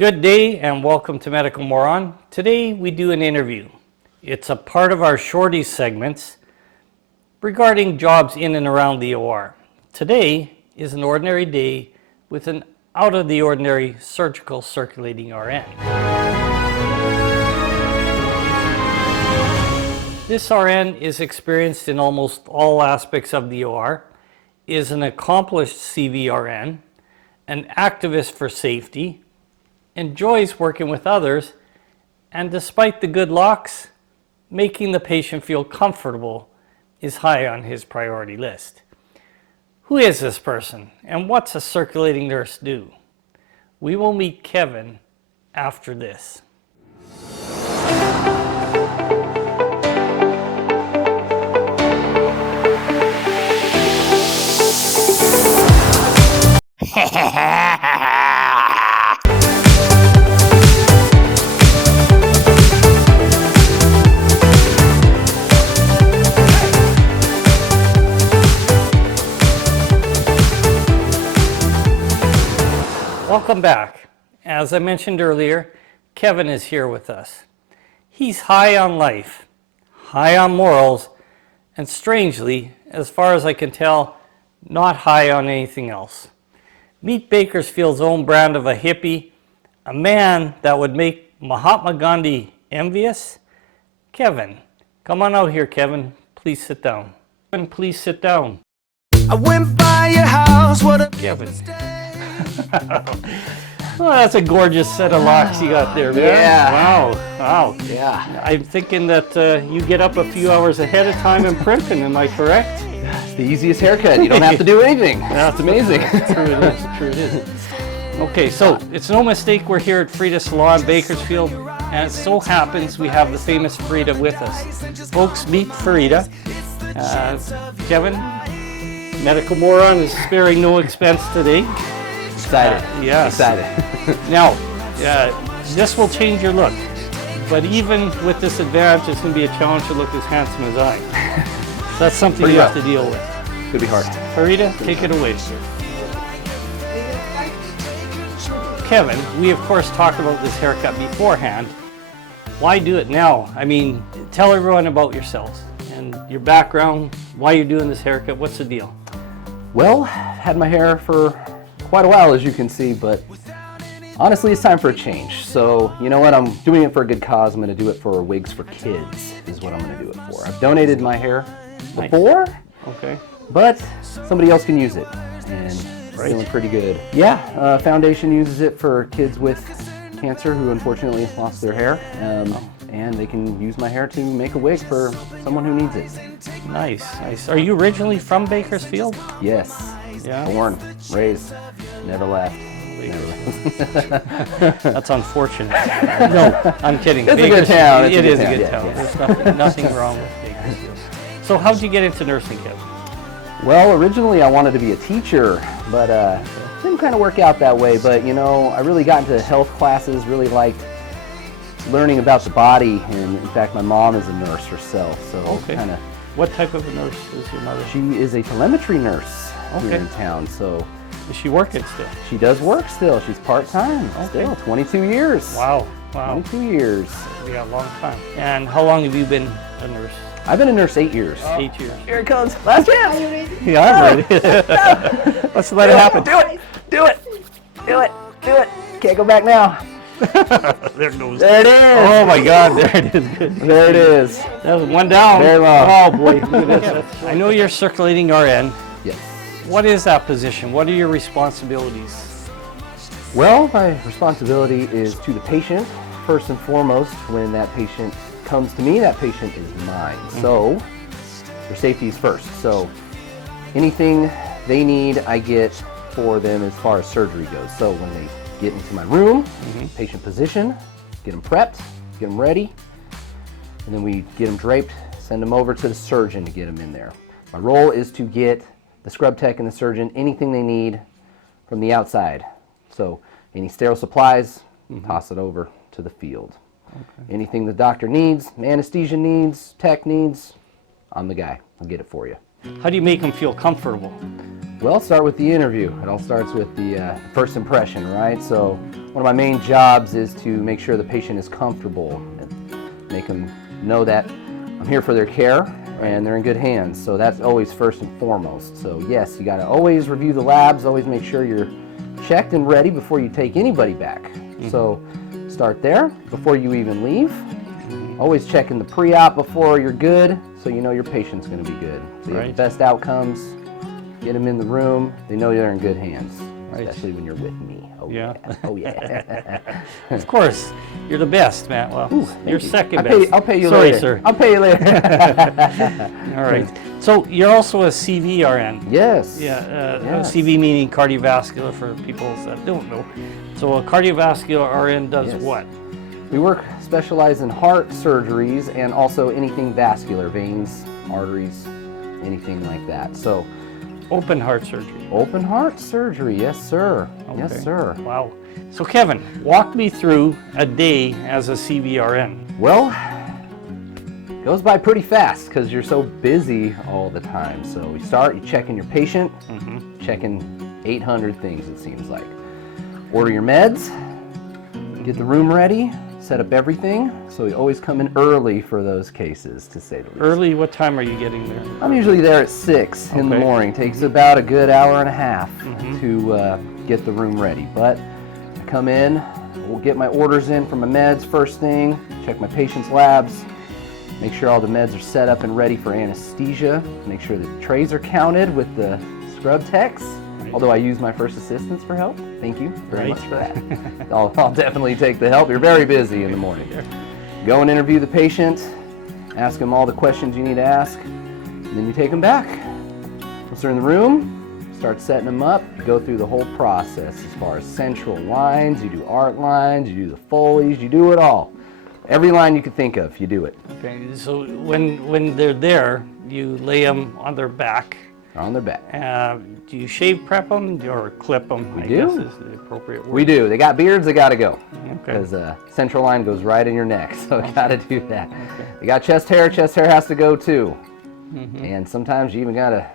Good day and welcome to Medical Moron. Today we do an interview. It's a part of our shorties segments regarding jobs in and around the OR. Today is an ordinary day with an out of the ordinary surgical circulating RN. This RN is experienced in almost all aspects of the OR, is an accomplished CVRN, an activist for safety, enjoys working with others, and despite the good locks, making the patient feel comfortable is high on his priority list. Who is this person and what's a circulating nurse do? We will meet Kevin after this. Welcome back. As I mentioned earlier, Kevin is here with us. He's high on life, high on morals, and strangely, as far as I can tell, not high on anything else. Meet Bakersfield's own brand of a hippie, a man that would make Mahatma Gandhi envious. Kevin, come on out here, Kevin. Please sit down. Kevin, please sit down. I went by your house, what a Kevin. Well, that's a gorgeous set of locks you got there, man. Yeah. Wow. Yeah. I'm thinking that you get up a few hours ahead of time in primping, am I correct? It's the easiest haircut. You don't have to do anything. That's amazing. True it is. Okay, so it's no mistake we're here at Frida Salon, Bakersfield, and it so happens we have the famous Frida with us. Folks, meet Frida. Kevin, Medical Moron is sparing no expense today. Excited. Yes. Excited. Now, this will change your look, but even with this advantage, it's going to be a challenge to look as handsome as I. So that's something you have to deal with. It's going to be hard. Farida, take it away. Kevin, we of course talked about this haircut beforehand. Why do it now? I mean, tell everyone about yourselves and your background, why you're doing this haircut, what's the deal? Well, had my hair for quite a while, as you can see, but honestly, it's time for a change. So, you know what? I'm doing it for a good cause. I'm going to do it for Wigs for Kids is what I'm going to do it for. I've donated my hair before, Okay. but somebody else can use it, and feeling pretty good. Yeah, foundation uses it for kids with cancer who unfortunately lost their hair, and they can use my hair to make a wig for someone who needs it. Nice. Are you originally from Bakersfield? Yes. Yeah. Born, raised, never left. That's unfortunate. No, I'm kidding. It's a good town. It is a good Yeah, town. yeah. There's nothing wrong with Bakersfield. So how'd you get into nursing, Kevin? Well, originally I wanted to be a teacher, but didn't kind of work out that way. But you know, I really got into health classes, really liked learning about the body, and in fact my mom is a nurse herself, so kind of. What type of a nurse is your mother? She is a telemetry nurse here in town, so. Is she working still? She does work still. She's part-time still, 22 years. Wow. 22 years. Yeah, a long time. And how long have you been a nurse? I've been a nurse 8 years. 8 years. Here it comes. Last chance. Are you ready? Yeah, I'm ready. Let's let it happen. Do it. Can't go back now. There it goes. There it is. Oh my God, there it is. Good. There it is. That was one down. Very well. Oh boy. I know you're circulating RN. Yes. What is that position? What are your responsibilities? Well, my responsibility is to the patient. First and foremost, when that patient comes to me, that patient is mine. So, their safety is first. So, anything they need, I get for them as far as surgery goes. So, when they get into my room, patient position, get them prepped, get them ready, and then we get them draped, send them over to the surgeon to get them in there. My role is to get the scrub tech and the surgeon anything they need from the outside. So any sterile supplies, toss it over to the field. Anything the doctor needs, anesthesia needs, tech needs, I'm the guy. I'll get it for you. How do you make them feel comfortable? Well, start with the interview. It all starts with the first impression, right? So one of my main jobs is to make sure the patient is comfortable and make them know that I'm here for their care and they're in good hands. So that's always first and foremost. So yes, you got to always review the labs, always make sure you're checked and ready before you take anybody back. So start there before you even leave. Always checking the pre-op before you're good, so you know your patient's going to be good. So you have the best outcomes, get them in the room, they know they're in good hands, especially when you're with me. Oh yeah. Oh yeah. Of course, you're the best, Matt. Well, you're second best. I'll pay you Sorry, later. sir. I'll pay you later. All right. So you're also a CVRN. Yes. Yes. CV meaning cardiovascular for people that don't know. So a cardiovascular RN does what? We specialize in heart surgeries and also anything vascular, veins, arteries, anything like that. So open heart surgery. Open heart surgery, yes sir. Okay. Yes sir. Wow. So Kevin, walk me through a day as a CVRN. Well, it goes by pretty fast because you're so busy all the time. So we start, you check in your patient, checking 800 things it seems like. Order your meds, get the room ready, set up everything. So we always come in early for those cases, to say the least. Early, what time are you getting there? I'm usually there at 6 in the morning. Takes about a good hour and a half to get the room ready. But I come in, we'll get my orders in for my meds first thing, check my patient's labs, make sure all the meds are set up and ready for anesthesia, make sure the trays are counted with the scrub techs. Although I use my first assistants for help. Thank you very much for that. I'll definitely take the help. You're very busy in the morning. Go and interview the patient, ask them all the questions you need to ask, and then you take them back. Once they're in the room, start setting them up, go through the whole process as far as central lines, you do art lines, you do the Foleys, you do it all. Every line you could think of, you do it. Okay, so when they're there, you lay them on their back. On their back. Do you shave prep them or clip them? I guess is the appropriate word. We do. They got beards, they got to go. Okay. Because central line goes right in your neck, so got to do that. Okay. They got chest hair has to go too. And sometimes you even got to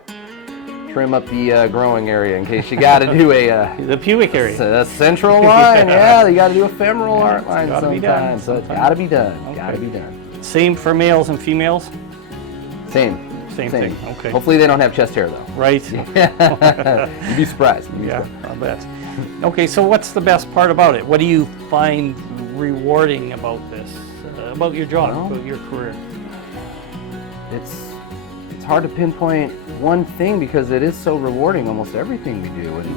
trim up the growing area in case you got to do a... the pubic area. A central line, you got to do a femoral art line sometimes. So it's got to be done. Okay. Got to be done. Same for males and females? Same thing. Okay. Hopefully they don't have chest hair though. Right. You'd be surprised. I'll bet. Okay, so what's the best part about it? What do you find rewarding about this, about your job, about your career? It's hard to pinpoint one thing because it is so rewarding, almost everything we do. And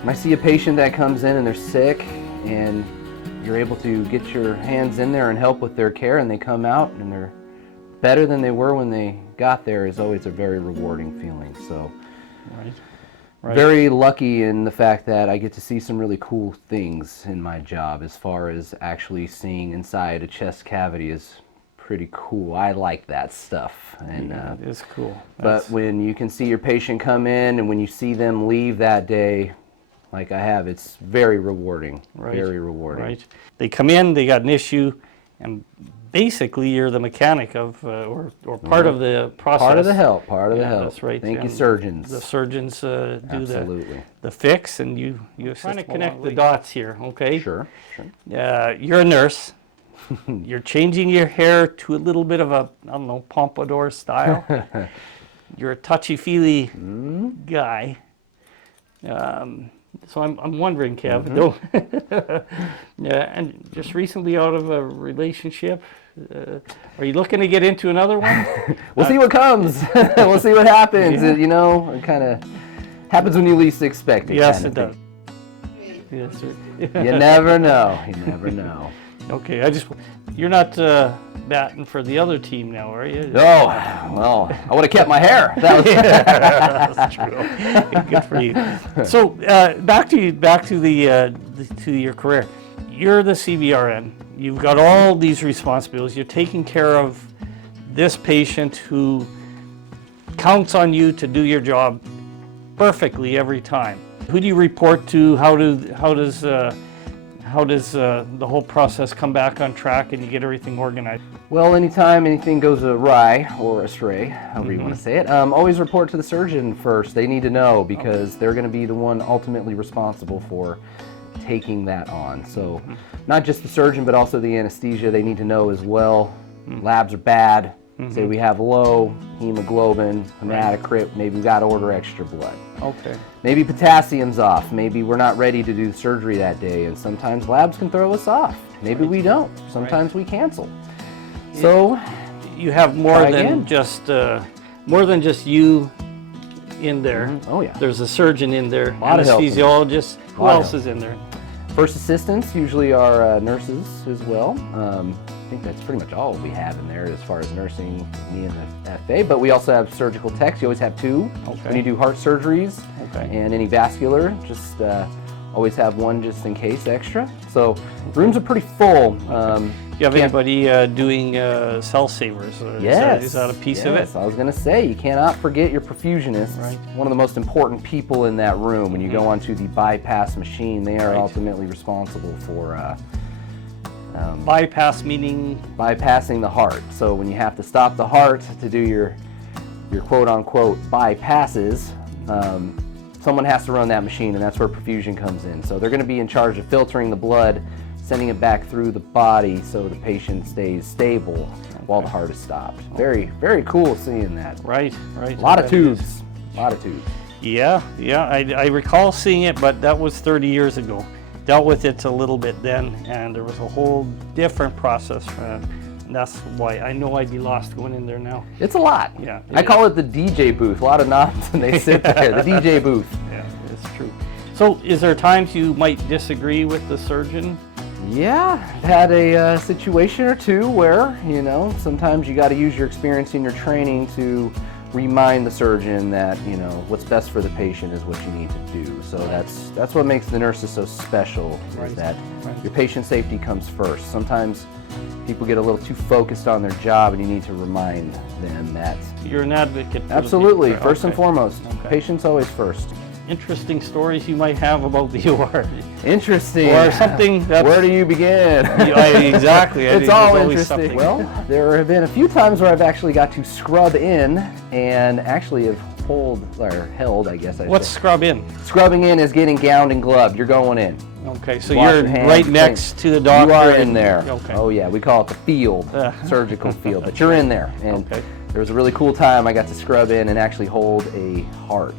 when I see a patient that comes in and they're sick and you're able to get your hands in there and help with their care and they come out and they're better than they were when they got there is always a very rewarding feeling. So very lucky in the fact that I get to see some really cool things in my job as far as actually seeing inside a chest cavity is pretty cool. I like that stuff. And it is cool. But when you can see your patient come in and when you see them leave that day like I have, it's very rewarding. Very rewarding. Right. They come in, they got an issue, and basically you're the mechanic of or part of the process. Part of the help. That's right. Thank you, surgeons. The surgeons do Absolutely. the fix, and you trying to connect the dots here. Okay. Sure. You're a nurse. You're changing your hair to a little bit of a, I don't know, pompadour style. You're a touchy-feely guy. So I'm wondering, Kev, and just recently out of a relationship, are you looking to get into another one? We'll see what comes. We'll see what happens. You know, it kind of happens when you least expect it. Yes, it does. Yes, sir. You never know. You never know. Okay, you're not batting for the other team now, are you? No, well, I would have kept my hair. That's true. Good for you. So back to your career. You're the CVRN. You've got all these responsibilities. You're taking care of this patient who counts on you to do your job how does the whole process come back on track and you get everything organized? Well, anytime anything goes awry or astray, however you want to say it, always report to the surgeon first. They need to know because they're going to be the one ultimately responsible for taking that on. So not just the surgeon, but also the anesthesia, they need to know as well. Labs are bad. Say we have low hemoglobin, hematocrit, maybe we got to order extra blood. Okay. Maybe potassium's off. Maybe we're not ready to do the surgery that day, and sometimes labs can throw us off. Maybe we don't. Sometimes we cancel. So you have more than just you in there. Oh yeah. There's a surgeon in there, Lot of help. anesthesiologist. Who else is in there? First assistants usually are nurses as well. I think that's pretty much all we have in there as far as nursing, me and the FA, but we also have surgical techs. You always have two when you do heart surgeries and any vascular, just always have one just in case extra. So rooms are pretty full. Do you have anybody doing cell savers? Yes. Is that a piece of it? I was going to say, you cannot forget your perfusionists. Right. One of the most important people in that room. When you go onto the bypass machine, they are ultimately responsible for bypass meaning? Bypassing the heart. So when you have to stop the heart to do your quote-unquote bypasses, someone has to run that machine, and that's where perfusion comes in. So they're going to be in charge of filtering the blood, sending it back through the body so the patient stays stable while the heart is stopped. Very, very cool seeing that. Right. A lot of tubes. Yeah, I recall seeing it, but that was 30 years ago. Dealt with it a little bit then, and there was a whole different process. And that's why I know I'd be lost going in there now. It's a lot. Yeah. I call it the DJ booth. A lot of knobs, and they sit there. The DJ booth. Yeah, it's true. So is there times you might disagree with the surgeon? Yeah, I've had a situation or two where, sometimes you got to use your experience in your training to remind the surgeon that, what's best for the patient is what you need to do. So that's what makes the nurses so special, is that your patient safety comes first. Sometimes people get a little too focused on their job, and you need to remind them that. You're an advocate. Absolutely, first and foremost. Patient's always first. Interesting stories you might have about the OR. Interesting. Or something that's... Where do you begin? Exactly. It's all interesting. Well, there have been a few times where I've actually got to scrub in and actually have held, I guess I should. What's scrub in? Scrubbing in is getting gowned and gloved. You're going in. Okay, so you're right next to the doctor. You are in there. Okay. Oh yeah, we call it the field, surgical field, but you're in there. And there was a really cool time I got to scrub in and actually hold a heart.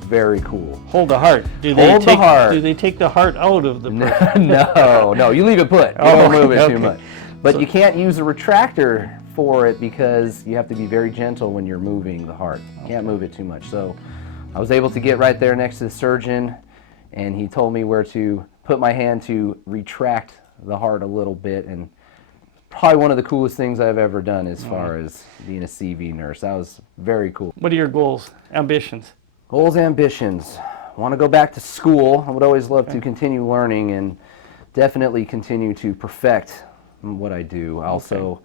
Very cool. Hold the heart. Do they take the heart out of the person? No, you leave it put. You don't move it too much. But you can't use a retractor for it because you have to be very gentle when you're moving the heart. You can't move it too much. So I was able to get right there next to the surgeon, and he told me where to put my hand to retract the heart a little bit, and probably one of the coolest things I've ever done as far as being a CV nurse. That was very cool. What are your goals, ambitions? Goals, ambitions. I want to go back to school. I would always love to continue learning and definitely continue to perfect what I do. Also,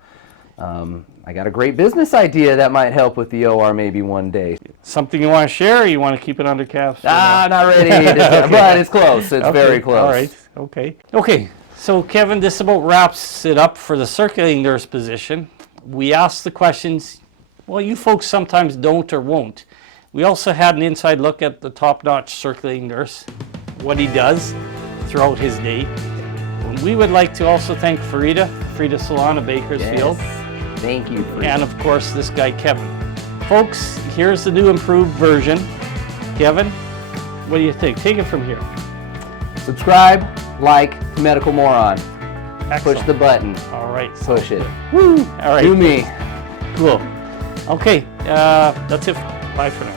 I got a great business idea that might help with the OR maybe one day. Something you want to share, or you want to keep it under caps? Not ready, but it's close. It's very close. All right. Okay. So Kevin, this about wraps it up for the circulating nurse position. We asked the questions. Well, you folks sometimes don't or won't. We also had an inside look at the top-notch circulating nurse, what he does throughout his day. And we would like to also thank Frida Solana Bakersfield. Yes. Thank you, Frida. And of course, this guy, Kevin. Folks, here's the new improved version. Kevin, what do you think? Take it from here. Subscribe, like, Medical Moron. Excellent. Push the button. All right. Push it. Woo! All right. Do me. Cool. Okay, that's it. Bye for now.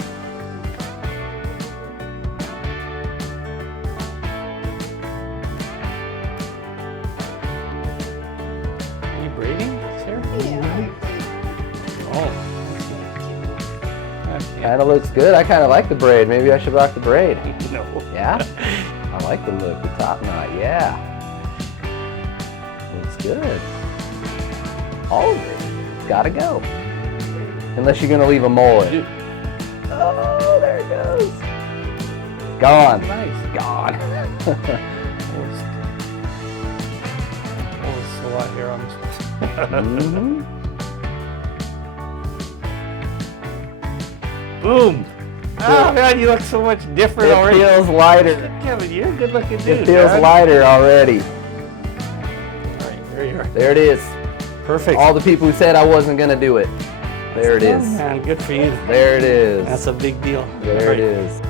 Are you braiding, Sarah? Yeah. Oh. Kind of looks good. I kind of like the braid. Maybe I should rock the braid. No. Yeah? I like the look. The top knot. Yeah. Looks good. All of it. It's got to go. Unless you're going to leave a mullet. Oh, there it goes. Gone. Nice. Gone. drums. Mhm. Boom! Oh man, you look so much different It already. feels lighter. Kevin, you're a good looking dude. It feels man. lighter already. All right, there you are. There it is. Perfect. All the people who said I wasn't gonna do it. There it Oh, is. man, good for you. There it is. That's a big deal. There All right. it is.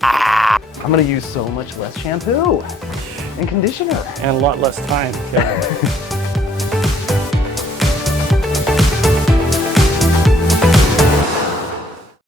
I'm gonna use so much less shampoo and conditioner. And a lot less time. Kevin.